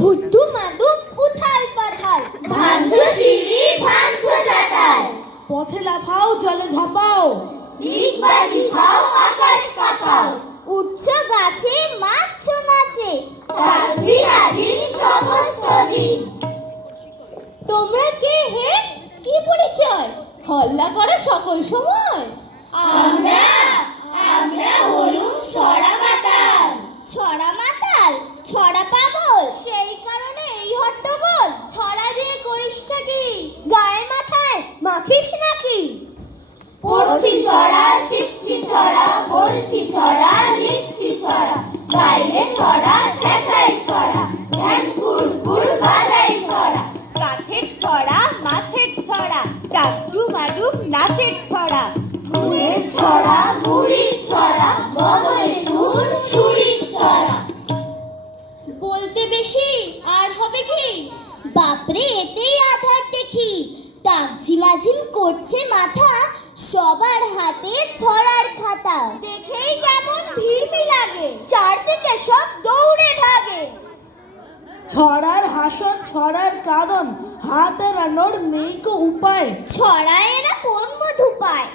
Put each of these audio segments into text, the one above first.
হুদ্দু মাদুম উথাল পাথাল, ভাঙছো সিঁড়ি ভাঙছো চাটাল, পথে লাফাও জলে ঝাঁপাও, ডিগবাজি খাও আকাশ কাঁপাও, উঠছো গাছে মারছো নাচে, দিনাদিন সমস্ত দিন। তোমরা কে হে? কি পরিচয়? হল্লা করো সকল সময়। আমরা আমরা হলুম ছড়া মাতাল। ছড়া মাতাল, ছড়া পাগল, সেই কারণে এই হট্টগোল। ছড়া দিয়ে করিসটা কি? গায়ে মাথায় মাখিস নাকি? পড়ছি ছড়া শিখছি ছড়া, বলছি ছড়া লিখছি ছড়া, গাইলে ছড়া চেঁচাই ছড়া, ধ্যান কুড়কুড় বাজাই ছড়া। গাছের ছড়া মাছের ছড়া, ডাকডু মাডু নাচের ছড়া, ফুলের ছড়া মুড়ির ছড়া, বগলে সুর সুরির ছড়া। বলতে বেশি আর হবে কি? বাপরে এতেই আধার দেখি, তাক ঝিলাঝিল করছে মাথা, সবার হাতে ছড়ার খাতা। দেখেই কেমন ভিড়মি লাগে, চারদিকে সব দৌড়ে ভাগে। ছড়ার হাসন ছড়ার কাঁদন, হাত এড়ানোর নেই কো উপায়। ছড়া এরা কোন মধু পায়?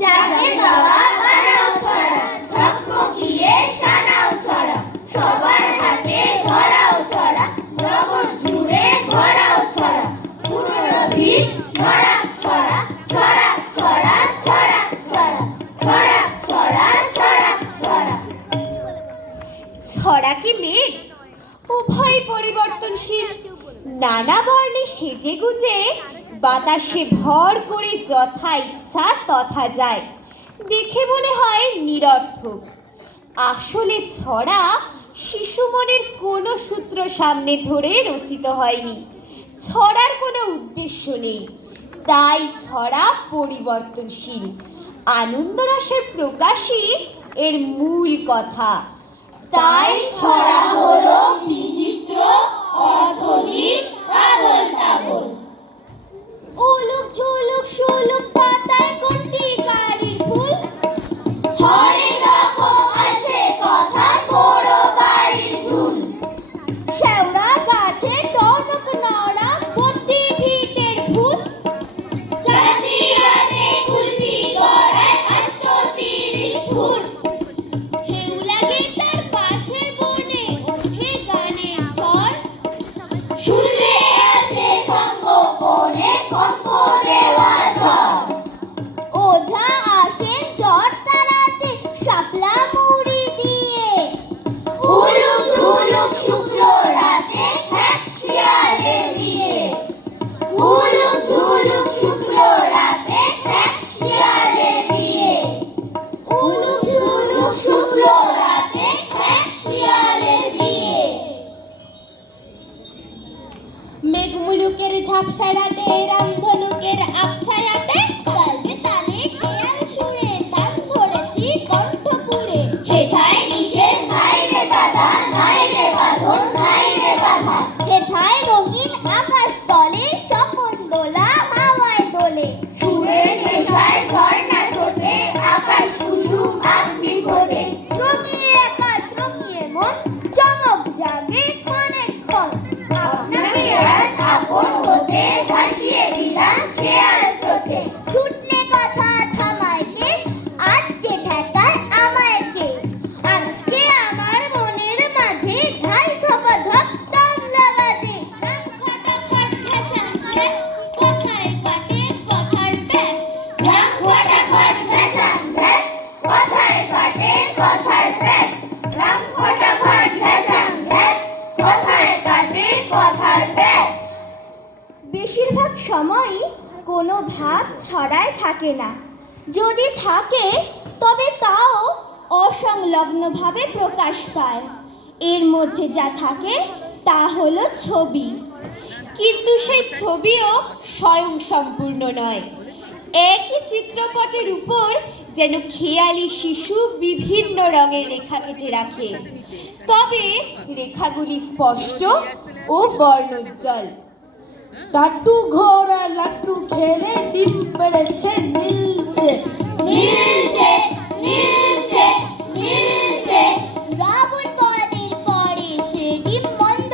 যাকে বাবা বানাও ছড়া, ঝকমকিয়ে সানাও ছড়া, সবার হাতে ধরাও ছড়া, জগৎ জুড়ে ভরাও ছড়া, পুরনো ভিড় ছড়া ছড়া, ছড়া ছড়া ছড়া ছড়া, ছড়া ছড়া ছড়া ছড়া। ছড়া কি মেঘ? উভয় পরিবর্তনশীল, নানা বর্ণে সেজে গুজে বাতাসে ভর করে যথা ইচ্ছা তথা যায়, দেখে মনে হয় নিরর্থক। আসলে ছড়া শিশু মনের কোনো সূত্র সামনে ধরে রচিত হয়নি, ছড়ার কোনো উদ্দেশ্য নেই, তাই ছড়া পরিবর্তনশীল। আনন্দরসের প্রকাশই এর মূল কথা, তাই ছড়া হলো বিচিত্র অর্থহীন আবোল তাবোল। উলুক ঝুলুক সুলুক পাতায় কোনটি কারির ফুল, হরেক রকম আছে কথা বড় বাড়ির ঝুল। শেওড়া গাছে টনক নড়া কোনটি ভিটের ফুল, জাতি রাতে কুলপি গড়ায় ৩৮ ফুট। ঢেউ লাগে তার পাশের বনে ওঠে গানের ঝড়, শুনলে আছে সঙ্গোপনে কম্প দেওয়া ঝড়। ওঝা আসেন জ্বর তাড়াতে শাপলা মুড়ি দিয়ে, উলুক ঝুলুক শুক্লো রাতে খ্যাপ শিয়ালে দিয়ে। উলুক ঝুলুক শুক্লো রাতে খ্যাপ শিয়ালে দিয়ে। উলুক ঝুলুক শুক্লো রাতে খ্যাপ শিয়ালে দিয়ে। মেঘমুলুকের ঝাপসা রাতে রামধনুকের আবছায়াতে, তালে তালে খেয়াল সুরে তান ধরেছি কণ্ঠপুরে। হেথায় নিষেধ নাই রে দাদা, নাই রে বাঁধন নাই রে বাধা। হেথায় রঙিন আকাশ তলে স্বপন দোলা হাওয়ায় দোলে, সুরে নেশায় ঝর্ণা ছোটে, আকাশ কুসুম আগ্নি ফোটে। রঙিয়ে আকাশ রঙিয়ে মন, চমক জাগে ক্ষণেক্ষণ। আপনাকে আজ আপন হতে ভাসিয়ে দিলাম খেয়াল স্রোতে। ছুটলে কথা থামায় কে? আজকে ঠেকায় আমায় কে? আজকে আমার মনের মাঝে ঢাই ধপা ধপ তবলা বাজে। কান খটাখট ঘেঁচাং ঘ্যাঁচ, কথায় কাটে কথার প্যাচ। ঝাম খটাখট ঘ্যাচাং ঘ্যাচ, কথায় কাটে কথার প্যাচ। ঝাম খটাখট ঘ্যাচাং ঘ্যাচ, কথায় কাটে কথার প্যাচ। বেশিরভাগ সময়ই কোনো ভাব ছড়ায় থাকে না, যদি থাকে তবে তাও অসংলগ্নভাবে প্রকাশ পায়। এর মধ্যে যা থাকে তা হলো ছবি, কিন্তু সেই ছবিও স্বয়ং সম্পূর্ণ নয়। একই চিত্রপটের উপর যেন খেয়ালি শিশু বিভিন্ন রঙের রেখা কেটে রাখে, তবে রেখাগুলি স্পষ্ট ও বর্ণোজ্জ্বল। টাট্টু ঘোড়া লাট্টু খেলে ডিম পেড়েছে নীলচে, নীলচে নীলচে নীলচে। রাবণ পদের পরে সে ডিম মন্দ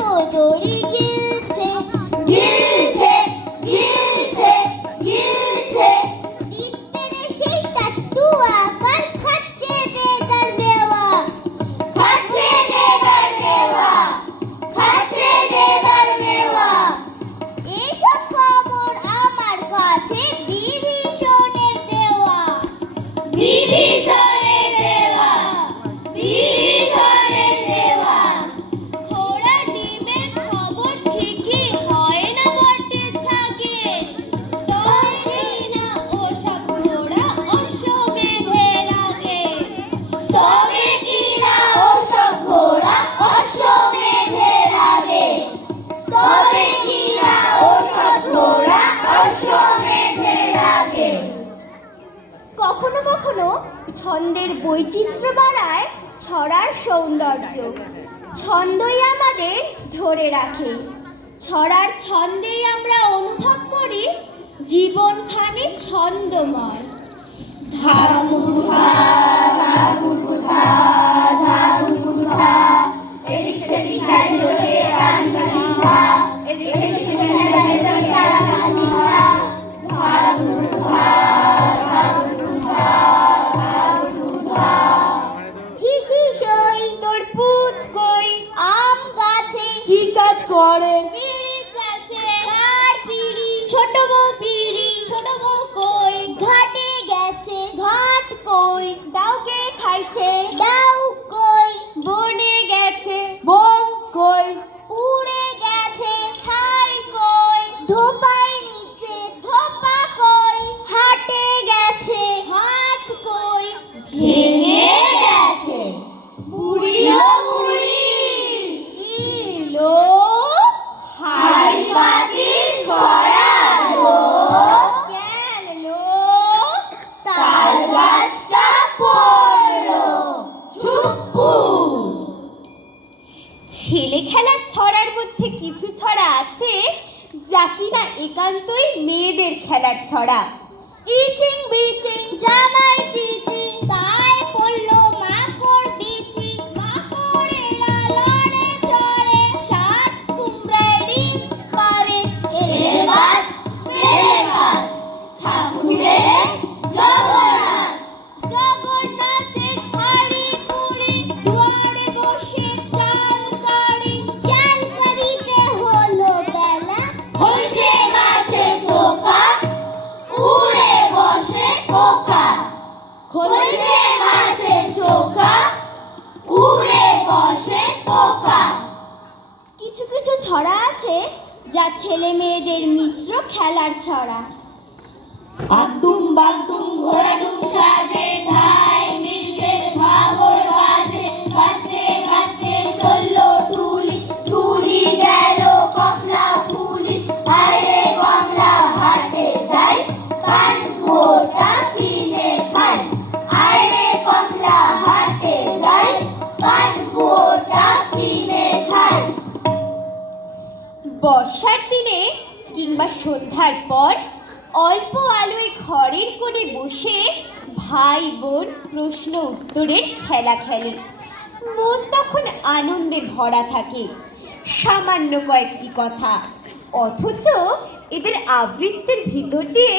ছন্দের বৈচিত্র্য বাড়ায় ছড়ার সৌন্দর্য। ছন্দই আমাদের ধরে রাখে। ছড়ার ছন্দেই আমরা অনুভব করি জীবনখানি ছন্দময়। ঝিঝি সই তোর পুত কই? আম গাছে কি কাজ করে? পিড়ি চাচে কার পিড়ি ছোট বউ পিড়ি ছোট বউ কই ঘাটে গেছে ঘাট কই দাউকে খাইছে, দাও কই বনে গেছে। বন কই? উড়ে গেছে ছাই কই ধোপাই নিচে ধোপা কই হাটে গেছে হাট কই ভেঙে গেছে বুড়িও বুড়ি ইলো হাড়িবাতি সরালো গেলো তাল গাছটা পড়লো ঝুপু। ছেলে খেলার ছড়ার মধ্যে কিছু ছড়া আছে যা কিনা একান্তই মেয়েদের খেলার ছড়া। ইচিং বিচিং জামাই চিচিং তাই পড়লো মাকড় বিচি মাকড়েরা লড়ে চড়ে সাত কুমড়ায় ডিম পারে এবার ঠাকুরের জগন্নাথ জগন্নাথের হাড়ি কুড়ি দুয়ারে বসে চাল কাড়ি চাল কাড়িতে হলো বেলা হইছে মাছের চোখা উড়ে বসে পোকা হইছে মাছের চোখা উড়ে বসে পোকা। কিছু কিছু ছড়া আছে যা ছেলে মেয়েদের মিশ্র খেলার ছড়া। আদুম বাদুম ঘোড়াডুম সাজে ধাই মির্গের ভাগর বাজে কাস্তে কাস্তে চললো ঢুলি ঢুলি গেল কমলা ফুলি আরে কমলা হাটে যাই কান গোটা কিনে খাই আরে কমলা হাটে যাই কান গোটা কিনে খাই। বর্ষার দিনে কিংবা সন্ধ্যার পর অল্প আলোয় ঘরের কোণে বসে ভাই বোন প্রশ্ন উত্তরের খেলা খেলে। মন তখন আনন্দে ভরা থাকে। সামান্য কয়েকটি কথা, অথচ এদের আবৃত্তির ভিতর দিয়ে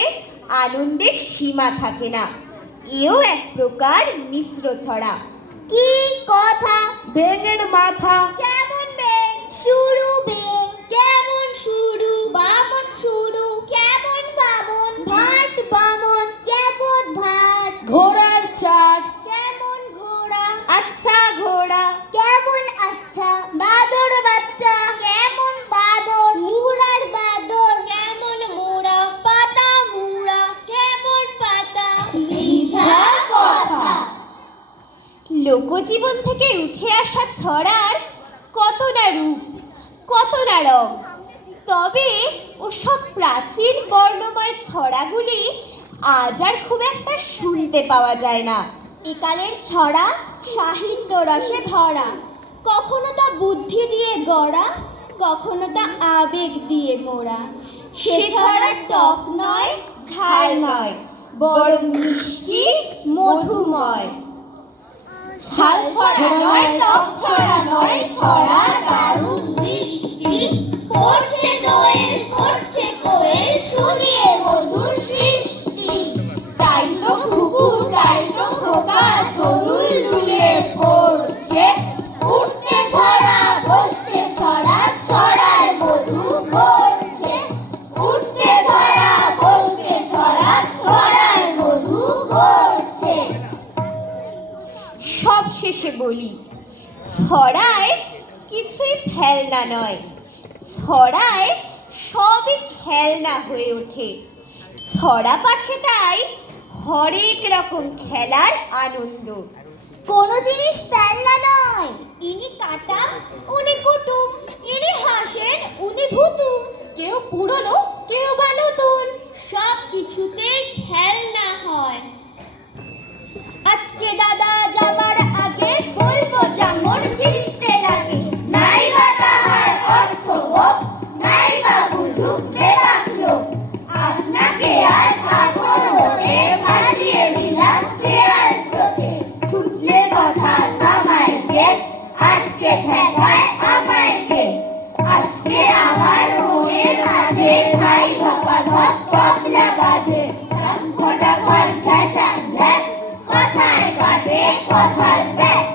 আনন্দের সীমা থাকে না। এও এক প্রকার মিশ্র ছড়া। কি কথা বেঙের মাথা কেমন বেং শুরু বেং কেমন শুরু বামন শুরু কেমন বামন ভাট বামন কেমন ভাট ঘোড়ার চাট কেমন ঘোড়া আচ্ছা ঘোড়া, কেমন আচ্ছা বাদর বাচ্চা কেমন বাদর মুড়ার বাদর কেমন মুড়া পাতা মুড়া কেমন পাতা মিঠা কথা। লোকজীবন থেকে উঠে আসা ছড়ার কত না রূপ, কত না রং। তবে ওসব প্রাচীন বর্ণময় ছড়াগুলি আজ আর খুব একটা শুনতে পাওয়া যায় না। একালের ছড়া সাহিত্য রসে ভরা, কখনো তা বুদ্ধি দিয়ে গড়া, কখনো তা আবেগ দিয়ে মোড়া। সে ছড়া টক নয় ঝাল নয়, বরং মিষ্টি মধুময়। ঝাল ছড়া নয় টক ছড়া নয় ছড়া দারুণ বৃষ্টি পড়ছে দোয়েল পড়ছে কোয়েল শুনিয়ে মধুর সৃষ্টি তাই তো ঘুঘু তাই তো খোকা তরুল দুলে পড়ছে উঠতে ছড়া বসতে ছড়া ছড়ার মধু ভরছে উঠতে ছড়া বসতে ছড়া ছড়ার মধু ভরছে। সব শেষে বলি, ছড়ায় কিছুই ফেলনা নয়, ছড়ায় সবই খেলনা হয়ে ওঠে। ছড়া পাঠে তাই হরেক রকম খেলার আনন্দ। কোনো জিনিস ফেলনা নয় ইনি কাটাম উনি কুটুম, ইনি হাসেন উনি ভুতুম, কেউ পুরনো কেউ বা নতুন, সব কিছুতেই খেলনা হয়। আচ্ছা কথার ব্যাস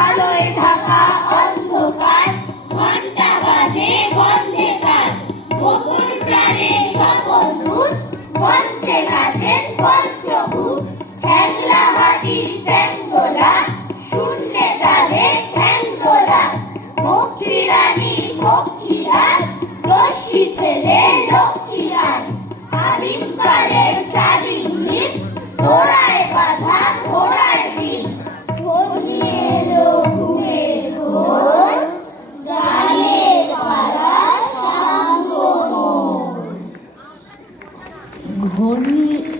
আলোয় ঢাকা অন্ধকার ঘন্টা বাজে গন্ধে তার গোপন প্রাণে সকল ভূত মঞ্চে নাচেন পঞ্চভূত ঠ্যাংলা হাতি চ্যাঙ্গোলা শূন্যে তাদের ঠ্যাঙ্গোলা মক্ষী রানী মক্ষীরাজ দস্যি ছেলে লক্ষ্মীরাজ আদিমকালের চাঁদিম দ্বীপ ঘোড়ায় বাঁধা ঘোড়ার দ্বীপ ঘনিয়ে এলো ঘুমের ঘোর গানের পালা সাঙ্গমোর ঘনিয়ে